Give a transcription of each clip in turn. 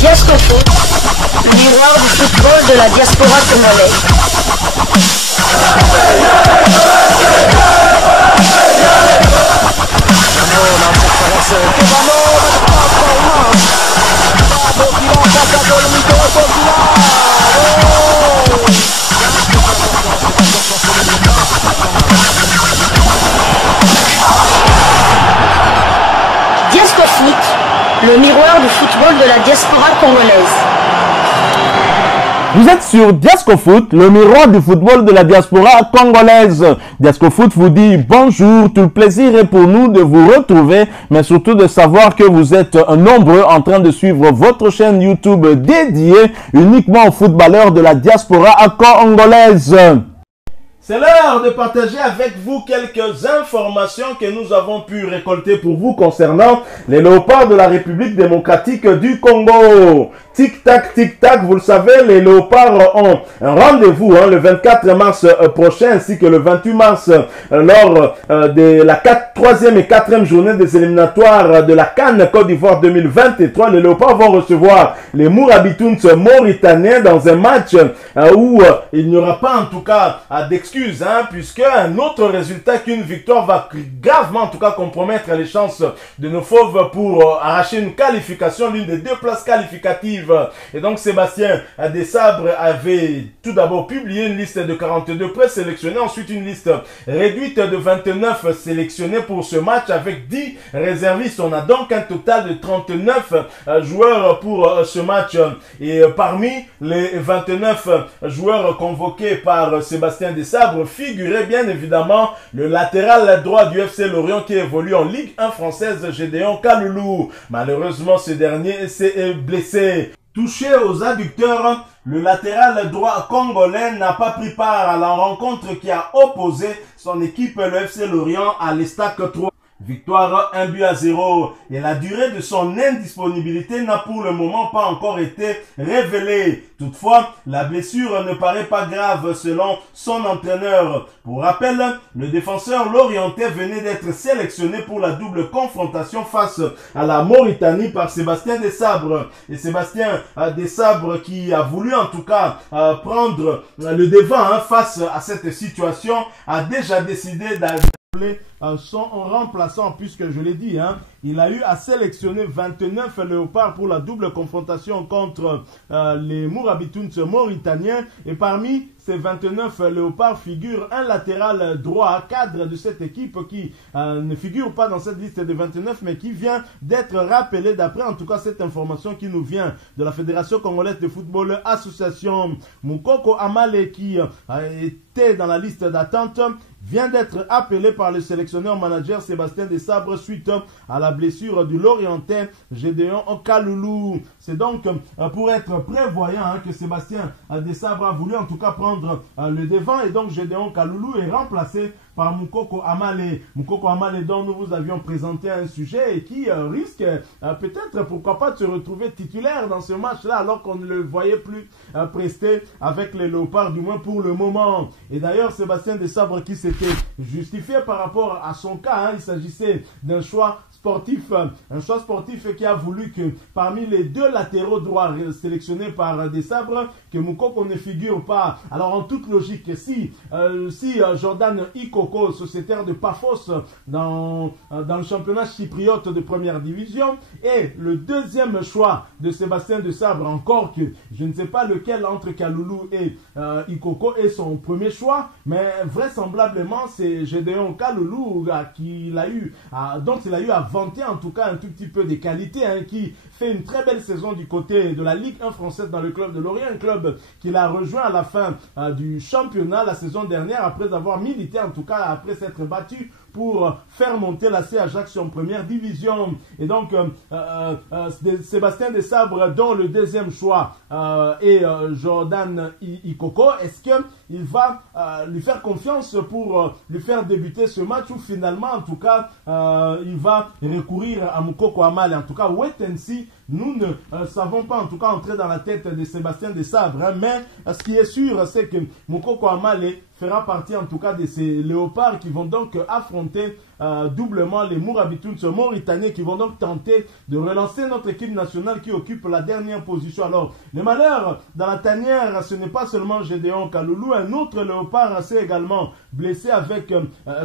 Diasco Foot, miroir du football de la diaspora congolaise. Diasco Foot, le miroir du football de la diaspora congolaise. Vous êtes sur Diasco Foot, le miroir du football de la diaspora congolaise. Diasco Foot vous dit bonjour, tout le plaisir est pour nous de vous retrouver, mais surtout de savoir que vous êtes nombreux en train de suivre votre chaîne YouTube dédiée uniquement aux footballeurs de la diaspora congolaise. C'est l'heure de partager avec vous quelques informations que nous avons pu récolter pour vous concernant les léopards de la République démocratique du Congo. Tic-tac, vous le savez, les léopards ont un rendez-vous le 24 mars prochain ainsi que le 28 mars lors de la troisième et quatrième journée des éliminatoires de la CAN Côte d'Ivoire 2023. Les léopards vont recevoir les Mourabitouns mauritaniens dans un match où il n'y aura pas en tout cas d'excuses, puisque un autre résultat qu'une victoire va gravement en tout cas compromettre les chances de nos fauves pour arracher une qualification, l'une des deux places qualificatives. Et donc Sébastien Desabre avait tout d'abord publié une liste de 42 présélectionnés, ensuite une liste réduite de 29 sélectionnés pour ce match avec 10 réservistes. On a donc un total de 39 joueurs pour ce match. Et parmi les 29 joueurs convoqués par Sébastien Desabre figurait bien évidemment le latéral droit du FC Lorient qui évolue en Ligue 1 française, Gédéon Kaloulou. Malheureusement, ce dernier s'est blessé. Touché aux adducteurs, le latéral droit congolais n'a pas pris part à la rencontre qui a opposé son équipe, le FC Lorient, à l'Estac 3. Victoire 1-0 et la durée de son indisponibilité n'a pour le moment pas encore été révélée. Toutefois, la blessure ne paraît pas grave selon son entraîneur. Pour rappel, le défenseur lorientais venait d'être sélectionné pour la double confrontation face à la Mauritanie par Sébastien Desabre. Et Sébastien Desabre qui a voulu en tout cas prendre le devant face à cette situation a déjà décidé d'appeler son remplaçant, puisque je l'ai dit, il a eu à sélectionner 29 léopards pour la double confrontation contre les Mourabitouns mauritaniens. Et parmi ces 29 léopards figure un latéral droit cadre de cette équipe qui ne figure pas dans cette liste de 29, mais qui vient d'être rappelé d'après en tout cas cette information qui nous vient de la Fédération congolaise de football association. Moukoko Amale qui était dans la liste d'attente vient d'être appelé par le sélectionneur manager Sébastien Desabre suite à la blessure du Lorientais Gédéon Kaloulou. C'est donc pour être prévoyant que Sébastien Desabre a voulu en tout cas prendre le devant, et donc Gédéon Kaloulou est remplacé par Moukoko Amale. Moukoko Amale dont nous vous avions présenté un sujet et qui risque peut-être pourquoi pas de se retrouver titulaire dans ce match-là alors qu'on ne le voyait plus prester avec les léopards, du moins pour le moment. Et d'ailleurs Sébastien Desabre qui s'était justifié par rapport à son cas, il s'agissait d'un choix sportif, un choix sportif qui a voulu que parmi les deux latéraux droits sélectionnés par Desabre, que Moukoko ne figure pas. Alors en toute logique, si Jordan Ikoko, sociétaire de Paphos dans le championnat chypriote de première division, et le deuxième choix de Sébastien Desabre, encore que je ne sais pas lequel entre Kaloulou et Ikoko est son premier choix, mais vraisemblablement c'est Gédéon Kaloulou qu'il a eu, donc il a eu à vanter en tout cas un tout petit peu des qualités, qui fait une très belle saison du côté de la Ligue 1 française dans le club de Lorient, un club qu'il a rejoint à la fin du championnat la saison dernière après avoir milité, en tout cas après s'être battu pour faire monter la CAJax en première division. Et donc Sébastien Desabre, dont le deuxième choix est Jordan Ikoko, est-ce qu'il va lui faire confiance pour lui faire débuter ce match, ou finalement en tout cas il va recourir à Moukoko Amale? En tout cas, wait and see. Nous ne savons pas en tout cas entrer dans la tête de Sébastien Desabre, mais ce qui est sûr, c'est que Moukoko Amale fera partie en tout cas de ces léopards qui vont donc affronter doublement les Mourabitouns mauritaniens qui vont donc tenter de relancer notre équipe nationale qui occupe la dernière position. Alors, le malheur dans la tanière, ce n'est pas seulement Gédéon Kaloulou, un autre léopard s'est également blessé avec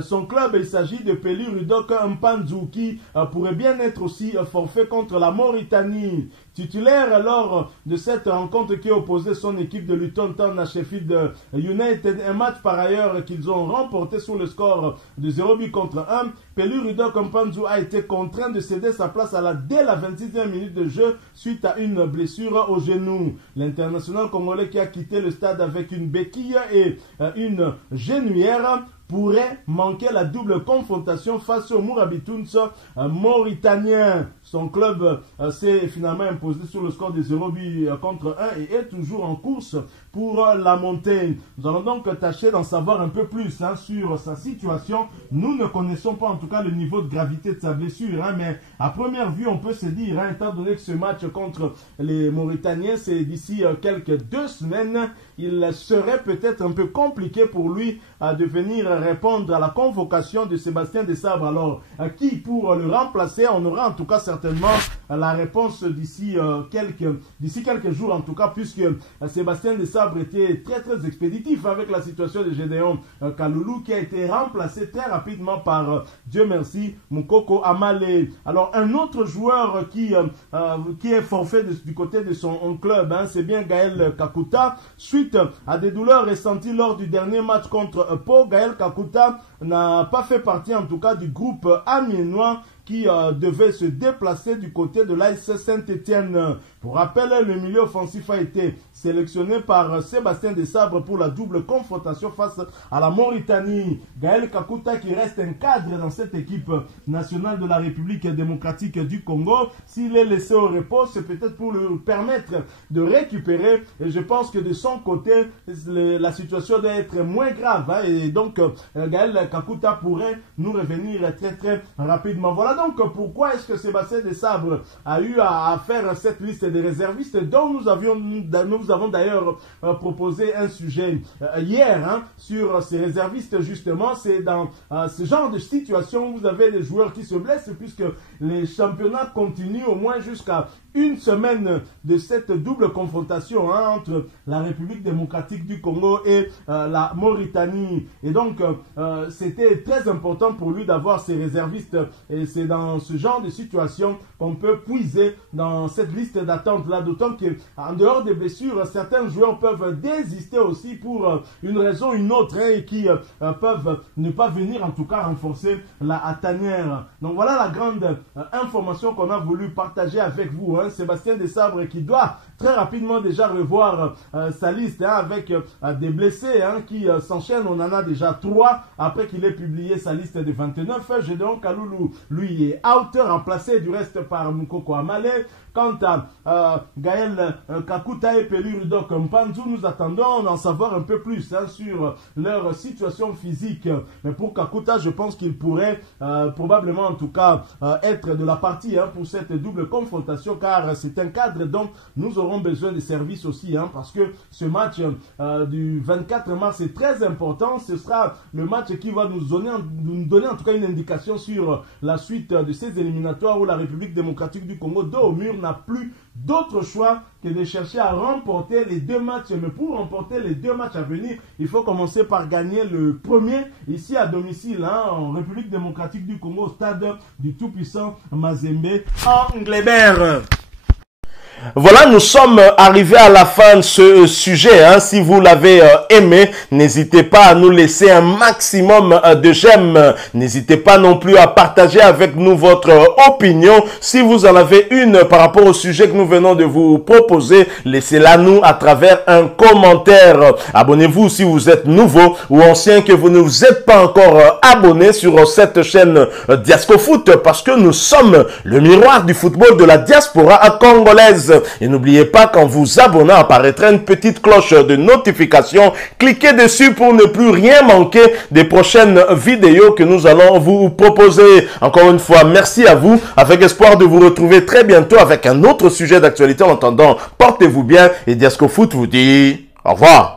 son club. Il s'agit de Peli Rudok Mpanzou qui pourrait bien être aussi forfait contre la Mauritanie. Titulaire lors de cette rencontre qui opposait son équipe de Luton Town à Sheffield United, un match par ailleurs qu'ils ont remporté sur le score de 0 contre 1. Peli Rudok Mpanzou a été contraint de céder sa place dès la 26e minute de jeu suite à une blessure au genou. L'international congolais qui a quitté le stade avec une béquille et une genouillère pourrait manquer la double confrontation face aux Mourabitouns mauritaniens. Son club s'est finalement imposé sur le score de 0 contre 1 et est toujours en course pour la montée. Nous allons donc tâcher d'en savoir un peu plus sur sa situation. Nous ne connaissons pas en tout cas le niveau de gravité de sa blessure, mais à première vue on peut se dire, étant donné que ce match contre les Mauritaniens c'est d'ici quelques 2 semaines, il serait peut-être un peu compliqué pour lui de venir répondre à la convocation de Sébastien Desabre. Alors, qui pour le remplacer? On aura en tout cas certainement la réponse d'ici quelques jours en tout cas, puisque Sébastien Desabre était très expéditif avec la situation de Gédéon Kaloulou qui a été remplacé très rapidement par, Dieu merci, Moukoko Amale. Alors, un autre joueur qui est forfait du côté de son club, c'est bien Gaël Kakuta. Suite à des douleurs ressenties lors du dernier match contre Pau, Gaël Kakuta n'a pas fait partie en tout cas du groupe amiénois qui devait se déplacer du côté de l'AS Saint-Étienne. Pour rappel, le milieu offensif a été sélectionné par Sébastien Desabre pour la double confrontation face à la Mauritanie. Gaël Kakuta qui reste un cadre dans cette équipe nationale de la République démocratique du Congo. S'il est laissé au repos, c'est peut-être pour lui permettre de récupérer. Et je pense que de son côté, la situation doit être moins grave. Et donc, Gaël Kakuta pourrait nous revenir très rapidement. Voilà donc pourquoi est-ce que Sébastien Desabre a eu à faire cette liste des réservistes dont nous avons d'ailleurs proposé un sujet hier sur ces réservistes. Justement, c'est dans ce genre de situation où vous avez des joueurs qui se blessent puisque les championnats continuent au moins jusqu'à une semaine de cette double confrontation entre la République démocratique du Congo et la Mauritanie. Et donc, c'était très important pour lui d'avoir ces réservistes. Et c'est dans ce genre de situation qu'on peut puiser dans cette liste d'attente-là. D'autant qu'en dehors des blessures, certains joueurs peuvent désister aussi pour une raison ou une autre et qui peuvent ne pas venir en tout cas renforcer la tanière. Donc voilà la grande information qu'on a voulu partager avec vous. Sébastien Desabre qui doit très rapidement déjà revoir sa liste avec des blessés qui s'enchaînent. On en a déjà 3 après qu'il ait publié sa liste de 29. Gédéon Kaloulou, lui, est out, remplacé du reste par Moukoko Amale. Quant à Gaël Kakuta et Peli Rudok Mpanzou, nous attendons d'en savoir un peu plus sur leur situation physique. Mais pour Kakuta, je pense qu'il pourrait probablement en tout cas être de la partie pour cette double confrontation, car c'est un cadre dont nous aurons besoin de services aussi, parce que ce match du 24 mars est très important. Ce sera le match qui va nous donner en tout cas une indication sur la suite de ces éliminatoires où la République démocratique du Congo, dos au mur, n'a plus d'autre choix que de chercher à remporter les 2 matchs. Mais pour remporter les 2 matchs à venir, il faut commencer par gagner le premier ici à domicile, en République démocratique du Congo, au stade du tout-puissant Mazembe en Anglebert. Voilà, nous sommes arrivés à la fin de ce sujet. Si vous l'avez aimé, n'hésitez pas à nous laisser un maximum de j'aime. N'hésitez pas non plus à partager avec nous votre opinion. Si vous en avez une par rapport au sujet que nous venons de vous proposer, laissez-la nous à travers un commentaire. Abonnez-vous si vous êtes nouveau ou ancien, que vous ne vous êtes pas encore abonné sur cette chaîne Diascofoot, parce que nous sommes le miroir du football de la diaspora congolaise. Et n'oubliez pas, qu'en vous abonnant, apparaîtra une petite cloche de notification. Cliquez dessus pour ne plus rien manquer des prochaines vidéos que nous allons vous proposer. Encore une fois, merci à vous, avec espoir de vous retrouver très bientôt avec un autre sujet d'actualité. En attendant, portez-vous bien et Diascofoot vous dit au revoir.